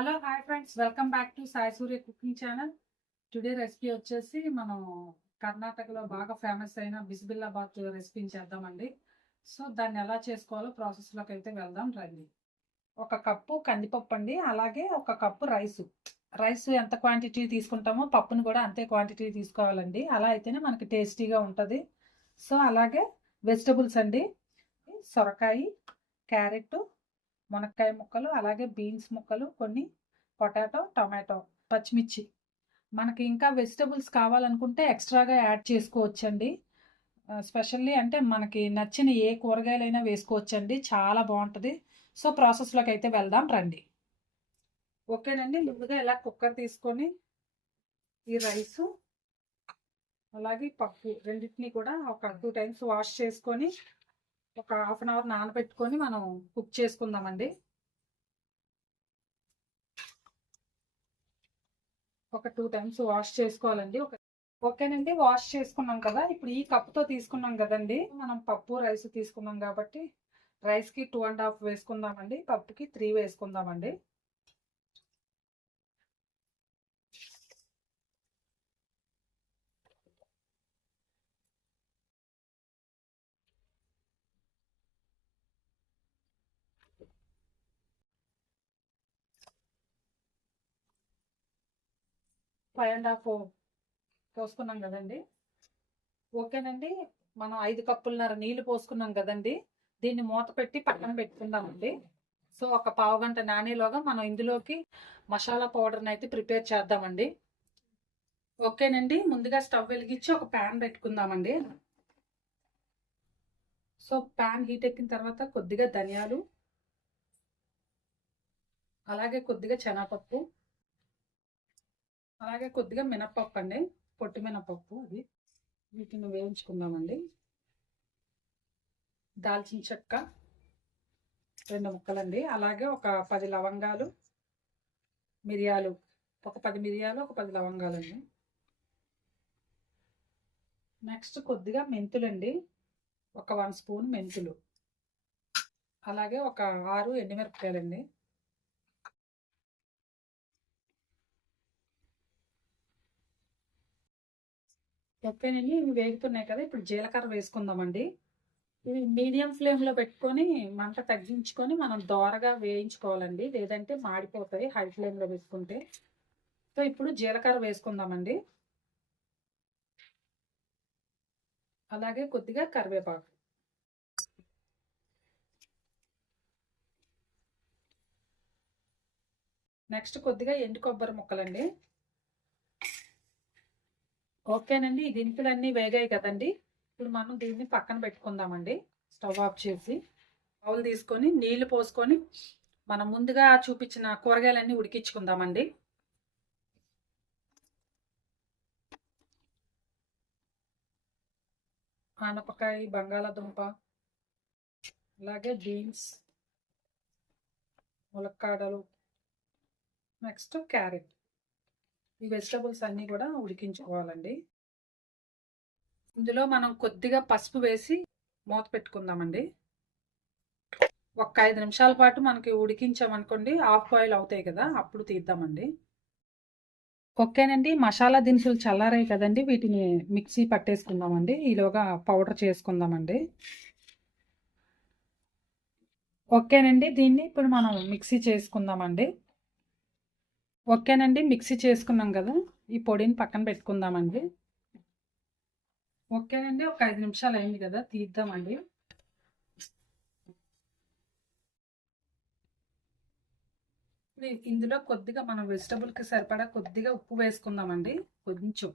Hello hi friends welcome back to Sai Surya cooking channel today recipe వచ్చేసి మనం కర్ణాటకలో బాగా ఫేమస్ అయిన బిస్బిల్లాబాత్ రెసిపీని చేద్దామండి. సో దాన్ని ఎలా చేసుకోవాలో ప్రాసెస్లోకి అయితే వెళ్దాం రండి. ఒక కప్పు కందిపప్పు అండి అలాగే ఒక కప్పు రైస్. రైస్ ఎంత క్వాంటిటీ తీసుకుంటామో పప్పును కూడా అంతే క్వాంటిటీ తీసుకోవాలండి. అలా అయితేనే మనకి టేస్టీగా ఉంటుంది. సో అలాగే వెజిటబుల్స్ అండి. సొరకాయ క్యారెట్ మునక్కాయ ముక్కలు అలాగే బీన్స్ ముక్కలు కొన్ని పొటాటో టమాటో పచ్చిమిర్చి. మనకి ఇంకా వెజిటబుల్స్ కావాలనుకుంటే ఎక్స్ట్రాగా యాడ్ చేసుకోవచ్చండి. స్పెషల్లీ అంటే మనకి నచ్చిన ఏ కూరగాయలైనా వేసుకోవచ్చండి. చాలా బాగుంటుంది. సో ప్రాసెస్లోకి అయితే వెళ్దాం రండి. ఓకేనండి. ముందుగా ఇలా కుక్కర్ తీసుకొని ఈ రైసు అలాగే పప్పు రెండింటినీ కూడా ఒక టూ టైమ్స్ వాష్ చేసుకొని ఒక హాఫ్ అన్ అవర్ నానబెట్టుకొని మనం కుక్ చేసుకుందామండి. ఒక టూ టైమ్స్ వాష్ చేసుకోవాలండి. ఒక ఓకేనండి వాష్ చేసుకున్నాం కదా. ఇప్పుడు ఈ కప్తో తీసుకున్నాం కదండి. మనం పప్పు రైస్ తీసుకున్నాం కాబట్టి రైస్కి టూ అండ్ హాఫ్ వేసుకుందామండి. పప్పుకి త్రీ వేసుకుందామండి. ఫైవ్ అండ్ హాఫ్ పోసుకున్నాం కదండి. ఓకేనండి. మనం ఐదు కప్పులున్నర నీళ్ళు పోసుకున్నాం కదండి. దీన్ని మూత పెట్టి పక్కన పెట్టుకుందామండి. సో ఒక పావు గంట నానేలోగా మనం ఇందులోకి మసాలా పౌడర్ని అయితే ప్రిపేర్ చేద్దామండి. ఓకేనండి. ముందుగా స్టవ్ వెలిగించి ఒక ప్యాన్ పెట్టుకుందామండి. సో ప్యాన్ హీట్ ఎక్కిన తర్వాత కొద్దిగా ధనియాలు అలాగే కొద్దిగా శనగపప్పు అలాగే కొద్దిగా మినప్పప్పు అండి. పొట్టి మినపప్పు అది. వీటిని వేయించుకుందామండి. దాల్చిన చెక్క రెండు ముక్కలండి. అలాగే ఒక పది లవంగాలు మిరియాలు ఒక పది మిరియాలు ఒక పది లవంగాలండి. నెక్స్ట్ కొద్దిగా మెంతులండి. ఒక వన్ స్పూన్ మెంతులు. అలాగే ఒక ఆరు ఎండుమిరపకాయలండి. ఓకేనండి ఇవి వేగుతున్నాయి కదా ఇప్పుడు జీలకర్ర వేసుకుందామండి. ఇవి మీడియం ఫ్లేమ్లో పెట్టుకొని మంట తగ్గించుకొని మనం దోరగా వేయించుకోవాలండి. లేదంటే మాడిపోతాయి హై ఫ్లేమ్లో వేసుకుంటే సో ఇప్పుడు జీలకర్ర వేసుకుందామండి. అలాగే కొద్దిగా కరివేపాకు. నెక్స్ట్ కొద్దిగా ఎండు కొబ్బరి ముక్కలండి. ఓకేనండి ఈ దినుసులన్నీ వేగాయి కదండి. ఇప్పుడు మనం దీన్ని పక్కన పెట్టుకుందామండి. స్టవ్ ఆఫ్ చేసి బౌల్ తీసుకొని నీళ్ళు పోసుకొని మనం ముందుగా చూపించిన కూరగాయలన్నీ ఉడికించుకుందామండి. ఆనపకాయ బంగాళాదుంప అలాగే బీన్స్ ములక్కాడలు నెక్స్ట్ క్యారెట్. ఈ వెజిటబుల్స్ అన్నీ కూడా ఉడికించుకోవాలండి. ఇందులో మనం కొద్దిగా పసుపు వేసి మూత పెట్టుకుందామండి. ఒక ఐదు నిమిషాల పాటు మనకి ఉడికించామనుకోండి హాఫ్ బాయిల్ అవుతాయి కదా అప్పుడు తీద్దామండి. ఓకేనండి మసాలా దినుసులు చల్లారాయి కదండి వీటిని మిక్సీ పట్టేసుకుందామండి ఈలోగా పౌడర్ చేసుకుందామండి. ఓకేనండి దీన్ని ఇప్పుడు మనం మిక్సీ చేసుకుందామండి. ఓకేనండి మిక్సీ చేసుకున్నాం కదా ఈ పొడిని పక్కన పెట్టుకుందామండి. ఓకేనండి ఒక ఐదు నిమిషాలు అయింది కదా తీద్దామండి. ఇందులో కొద్దిగా మనం వెజిటబుల్కి సరిపడా కొద్దిగా ఉప్పు వేసుకుందామండి కొంచెం.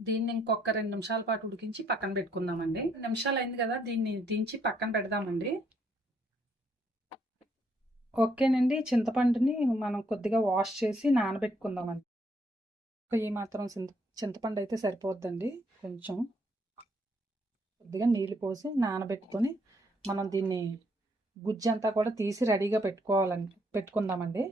దీన్ని ఇంకొక రెండు నిమిషాల పాటు ఉడికించి పక్కన పెట్టుకుందామండి. నిమిషాలు అయింది కదా దీన్ని దించి పక్కన పెడదామండి. ఓకేనండి. చింతపండుని మనం కొద్దిగా వాష్ చేసి నానబెట్టుకుందామండి. ఈ మాత్రం చింతపండు అయితే సరిపోద్దండి కొంచెం. కొద్దిగా నీళ్ళు పోసి నానబెట్టుకొని మనం దీన్ని గుజ్జంతా కూడా తీసి రెడీగా పెట్టుకోవాలండి పెట్టుకుందామండి.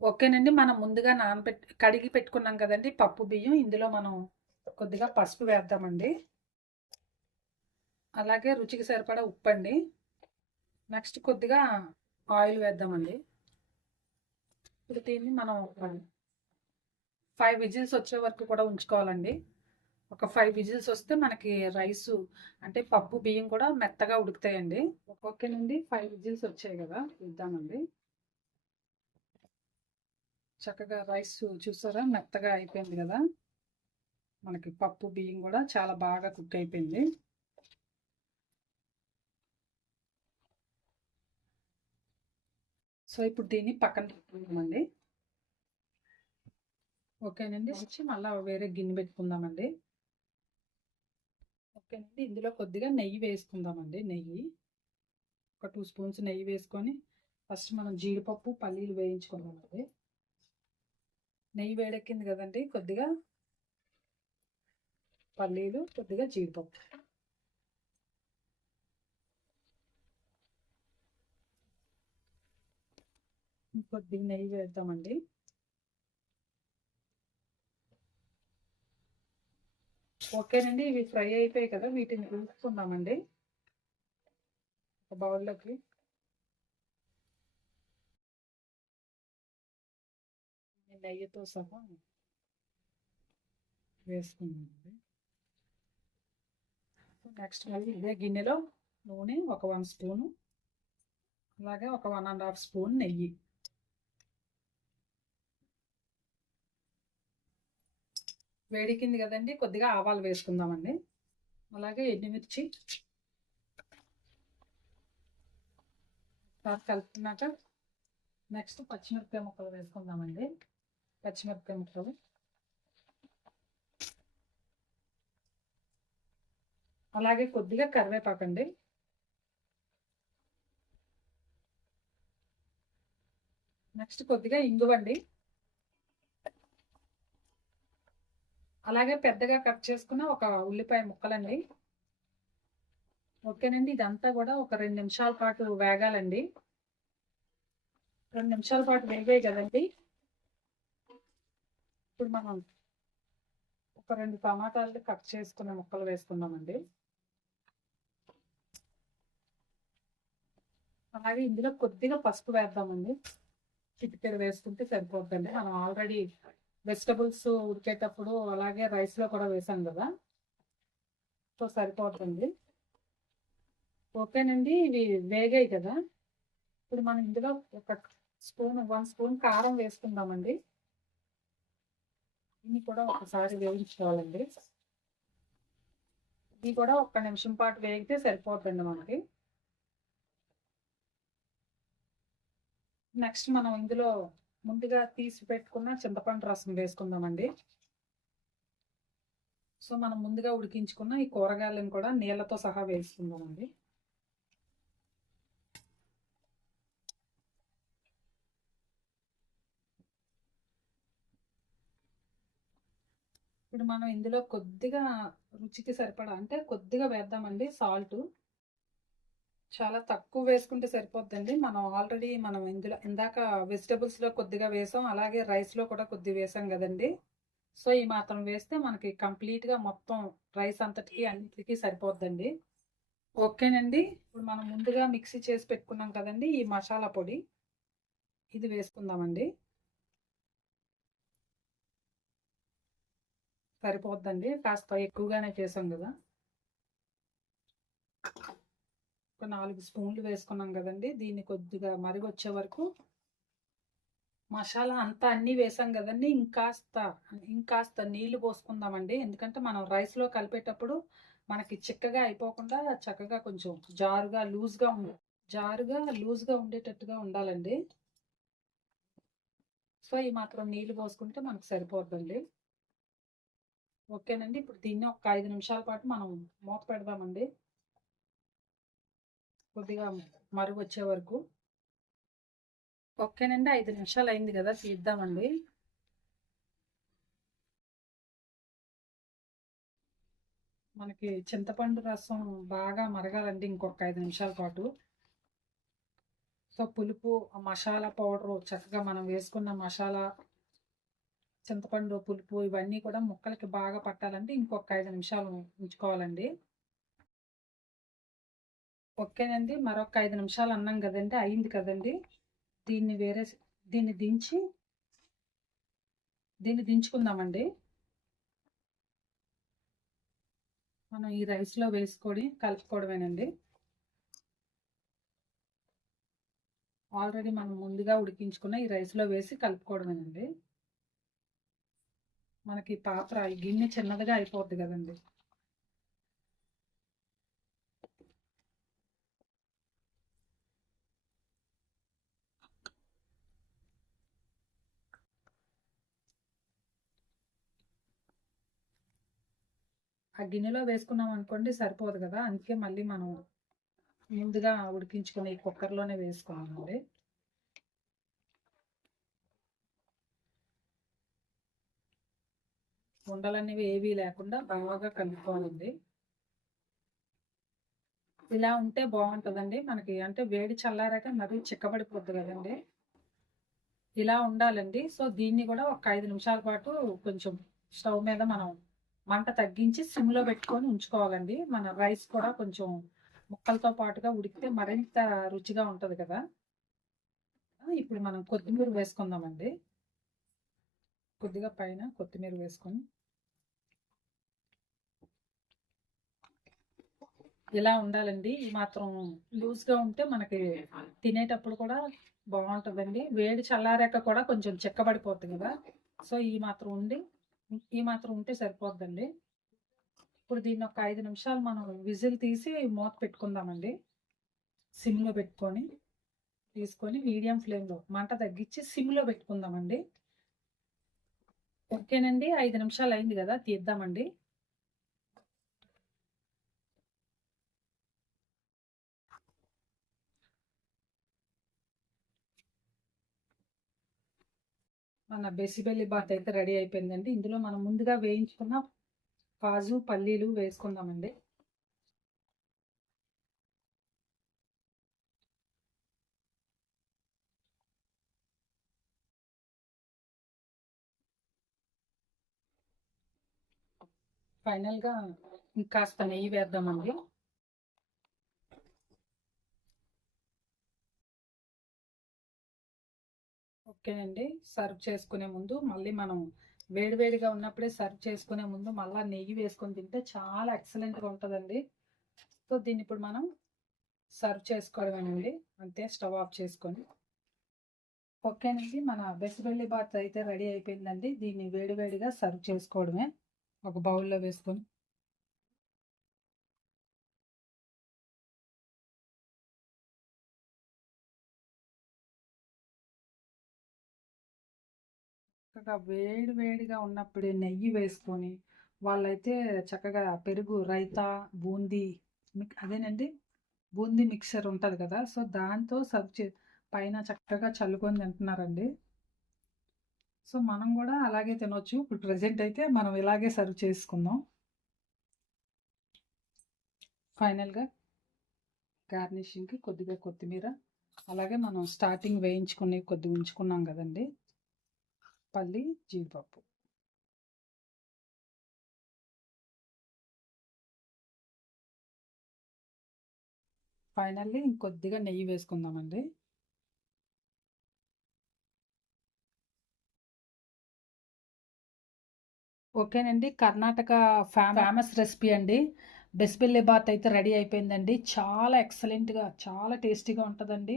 ఓకేనండి. మనం ముందుగా నానబెట్టి కడిగి పెట్టుకున్నాం కదండి పప్పు బియ్యం. ఇందులో మనం కొద్దిగా పసుపు వేద్దామండి. అలాగే రుచికి సరిపడా ఉప్పు అండి నెక్స్ట్ కొద్దిగా ఆయిల్ వేద్దామండి. ఇప్పుడు దీన్ని మనం ఫైవ్ విజిల్స్ వచ్చే వరకు కూడా ఉంచుకోవాలండి. ఒక ఫైవ్ విజిల్స్ వస్తే మనకి రైస్ అంటే పప్పు బియ్యం కూడా మెత్తగా ఉడుకుతాయండి. ఓకేనండి ఫైవ్ విజిల్స్ వచ్చాయి కదా ఇద్దామండి చక్కగా రైస్ చూసారా మెత్తగా అయిపోయింది కదా. మనకి పప్పు బియ్యం కూడా చాలా బాగా కుక్ అయిపోయింది. సో ఇప్పుడు దీన్ని పక్కన పెట్టుకుందామండి. ఓకేనండి. వచ్చి మళ్ళీ వేరే గిన్నె పెట్టుకుందామండి. ఓకేనండి. ఇందులో కొద్దిగా నెయ్యి వేసుకుందామండి. నెయ్యి. ఒక టూ స్పూన్స్ నెయ్యి వేసుకొని ఫస్ట్ మనం జీడిపప్పు పల్లీలు వేయించుకుందామండి నెయ్యి వేడెక్కింది కదండి. కొద్దిగా పల్లీలు కొద్దిగా జీడిపప్పు. కొద్దిగా నెయ్యి వేద్దామండి. ఓకేనండి ఇవి ఫ్రై అయిపోయాయి కదా వీటిని తీసుకుందామండి ఒక బౌల్లోకి. నెయ్యితో సహా వేసుకున్నామండి నెక్స్ట్ మళ్ళీ ఇదే గిన్నెలో నూనె ఒక వన్ స్పూను అలాగే ఒక వన్ అండ్ హాఫ్ స్పూన్ నెయ్యి. వేడికింది కదండి కొద్దిగా ఆవాలు వేసుకుందామండి. అలాగే ఎండుమిర్చి కలుపుకున్నాక నెక్స్ట్ పచ్చిమిరపకాయ ముక్కలు వేసుకుందామండి. పచ్చిమిరపకాయ ముక్కలు. అలాగే కొద్దిగా కరివేపాకండి. నెక్స్ట్ కొద్దిగా ఇంగువండి. అలాగే పెద్దగా కట్ చేసుకున్న ఒక ఉల్లిపాయ ముక్కలండి. ఓకేనండి ఇదంతా కూడా ఒక రెండు నిమిషాల పాటు వేగాలండి. రెండు నిమిషాల పాటు వేగాయి కదండి. ఇప్పుడు మనం ఒక రెండు టమాటాలు కట్ చేసుకున్న ముక్కలు వేసుకున్నామండి అలాగే ఇందులో కొద్దిగా పసుపు వేద్దామండి. చిటికెడు వేసుకుంటే సరిపోద్దండి. మనం ఆల్రెడీ వెజిటబుల్స్ ఉడికేటప్పుడు అలాగే రైస్లో కూడా వేసాం కదా. సో సరిపోతుంది. ఓకేనండి ఇవి వేగాయి కదా. ఇప్పుడు మనం ఇందులో ఒక స్పూన్ వన్ స్పూన్ కారం వేసుకుందామండి. ఇవి కూడా ఒకసారి వేయించుకోవాలండి. ఇది కూడా ఒక్క నిమిషం పాటు వేగితే సరిపోతుంది మనకి. నెక్స్ట్ మనం ఇందులో ముందుగా తీసి పెట్టుకున్న చింతపండు రసం వేసుకుందామండి. సో మనం ముందుగా ఉడికించుకున్న ఈ కూరగాయలను కూడా నీళ్ళతో సహా వేసుకుందామండి. ఇప్పుడు మనం ఇందులో కొద్దిగా రుచికి సరిపడా అంటే కొద్దిగా వేద్దామండి సాల్ట్. చాలా తక్కువ వేసుకుంటే సరిపోద్దండి. మనం ఆల్రెడీ మనం ఇందులో ఇందాక వెజిటబుల్స్లో కొద్దిగా వేసాం అలాగే రైస్లో కూడా కొద్దిగా వేసాం కదండి. సో ఈ మాత్రం వేస్తే మనకి కంప్లీట్గా మొత్తం రైస్ అంతటికి అన్నిటికీ సరిపోద్దండి. ఓకేనండి. ఇప్పుడు మనం ముందుగా మిక్సీ చేసి పెట్టుకున్నాం కదండి ఈ మసాలా పొడి. ఇది వేసుకుందామండి. సరిపోద్దండి. కాస్త ఎక్కువగానే చేసాం కదా. ఒక నాలుగు స్పూన్లు వేసుకున్నాం కదండి. దీన్ని కొద్దిగా మరిగొచ్చే వరకు మసాలా అంతా అన్నీ వేసాం కదండి. ఇంకాస్త ఇంకాస్త నీళ్ళు పోసుకుందామండి. ఎందుకంటే మనం రైస్లో కలిపేటప్పుడు మనకి చిక్కగా అయిపోకుండా చక్కగా కొంచెం జారుగా లూజ్గా జారుగా లూజ్గా ఉండేటట్టుగా ఉండాలండి. సో ఈ మాత్రం నీళ్ళు పోసుకుంటే మనకు సరిపోద్దండి. ఓకేనండి. ఇప్పుడు దీన్ని ఒక ఐదు నిమిషాల పాటు మనం మూత పెడదామండి. కొద్దిగా మరుగు వచ్చే వరకు ఓకేనండి ఐదు నిమిషాలు అయింది కదా తీద్దామండి. మనకి చింతపండు రసం బాగా మరగాలండి ఇంకొక ఐదు నిమిషాల పాటు. సో పులుపు మసాలా పౌడరు చక్కగా మనం వేసుకున్న మసాలా చింతపండు పులుపు ఇవన్నీ కూడా ముక్కలకి బాగా పట్టాలంటే ఇంకొక ఐదు నిమిషాలు ఉంచుకోవాలండి. ఓకేనండి మరొక ఐదు నిమిషాలు అన్నాం కదండి అయింది కదండి. దీన్ని వేరే దీన్ని దించి దీన్ని దించుకుందామండి. మనం ఈ రైస్లో వేసుకొని కలుపుకోవడమేనండి. ఆల్రెడీ మనం ముందుగా ఉడికించుకున్న ఈ రైస్లో వేసి కలుపుకోవడమేనండి. మనకి పాత్ర ఈ గిన్నె చిన్నదిగా అయిపోద్ది కదండి. ఆ గిన్నెలో వేసుకున్నాం అనుకోండి సరిపోదు కదా అందుకే మళ్ళీ మనం ముందుగా ఉడికించుకుని ఈ కుక్కర్లోనే వేసుకోవాలండి. ఉండలనేవి ఏవీ లేకుండా బాగా కలుపుకోవాలండి. ఇలా ఉంటే బాగుంటుందండి మనకి అంటే వేడి చల్లారాక మరీ చిక్కబడిపోద్ది కదండి. ఇలా ఉండాలండి. సో దీన్ని కూడా ఒక ఐదు నిమిషాల పాటు కొంచెం స్టవ్ మీద మనం మంట తగ్గించి సిమ్లో పెట్టుకొని ఉంచుకోవాలండి. మన రైస్ కూడా కొంచెం ముక్కలతో పాటుగా ఉడికితే మరింత రుచిగా ఉంటుంది కదా. ఇప్పుడు మనం కొత్తిమీర వేసుకుందామండి. కొద్దిగా పైన కొత్తిమీర వేసుకొని. ఇలా ఉండాలండి. ఈ మాత్రం లూజ్గా ఉంటే మనకి తినేటప్పుడు కూడా బాగుంటుందండి. వేడి చల్లారాక కూడా కొంచెం చెక్కబడిపోతుంది కదా. సో ఈ మాత్రం ఉండి ఈ మాత్రం ఉంటే సరిపోద్దండి. ఇప్పుడు దీన్ని ఒక ఐదు నిమిషాలు మనం విజిల్ తీసి మూత పెట్టుకుందామండి. సిమ్లో పెట్టుకొని తీసుకొని మీడియం ఫ్లేమ్లో మంట తగ్గించి సిమ్లో పెట్టుకుందామండి. ఓకేనండి ఐదు నిమిషాలు అయింది కదా తీద్దామండి. మన బెసిబెల్లి బాత్ అయితే రెడీ అయిపోయిందండి. ఇందులో మనం ముందుగా వేయించుకున్న కాజు పల్లీలు వేసుకుందామండి. ఫైనల్గా ఇంకాస్త నెయ్యి వేద్దామండి. ఓకేనండి. సర్వ్ చేసుకునే ముందు మళ్ళీ మనం వేడివేడిగా ఉన్నప్పుడే సర్వ్ చేసుకునే ముందు మళ్ళీ నెయ్యి వేసుకొని తింటే చాలా ఎక్సలెంట్గా ఉంటుందండి. సో దీన్ని ఇప్పుడు మనం సర్వ్ చేసుకోవడమేనండి. అంతే స్టవ్ ఆఫ్ చేసుకొని. ఓకేనండి. మన బెసిబెల్లి బాత్ అయితే రెడీ అయిపోయిందండి. దీన్ని వేడివేడిగా సర్వ్ చేసుకోవడమే. ఒక బౌల్లో వేసుకొని. చక్కగా వేడి వేడిగా ఉన్నప్పుడే నెయ్యి వేసుకొని వాళ్ళైతే చక్కగా పెరుగు రైతా బూందీ అదేనండి? బూందీ మిక్సర్ ఉంటుంది కదా సో దాంతో సర్వ్ చే పైన చక్కగా చల్లుకొని తింటున్నారండి. సో మనం కూడా అలాగే తినొచ్చు. ఇప్పుడు ప్రజెంట్ అయితే మనం ఇలాగే సర్వ్ చేసుకుందాం. ఫైనల్గా గార్నిషింగ్కి కొద్దిగా కొత్తిమీర అలాగే మనం స్టార్టింగ్ వేయించుకుని కొద్దిగా ఉంచుకున్నాం కదండి. పల్లి జీడిపప్పు. ఫైనల్లీ ఇంకొద్దిగా నెయ్యి వేసుకుందామండి. ఓకేనండి. కర్ణాటక ఫేమస్ రెసిపీ అండి. బెస్బెల్లే బాత్ అయితే రెడీ అయిపోయిందండి. చాలా ఎక్సలెంట్గా చాలా టేస్టీగా ఉంటుందండి.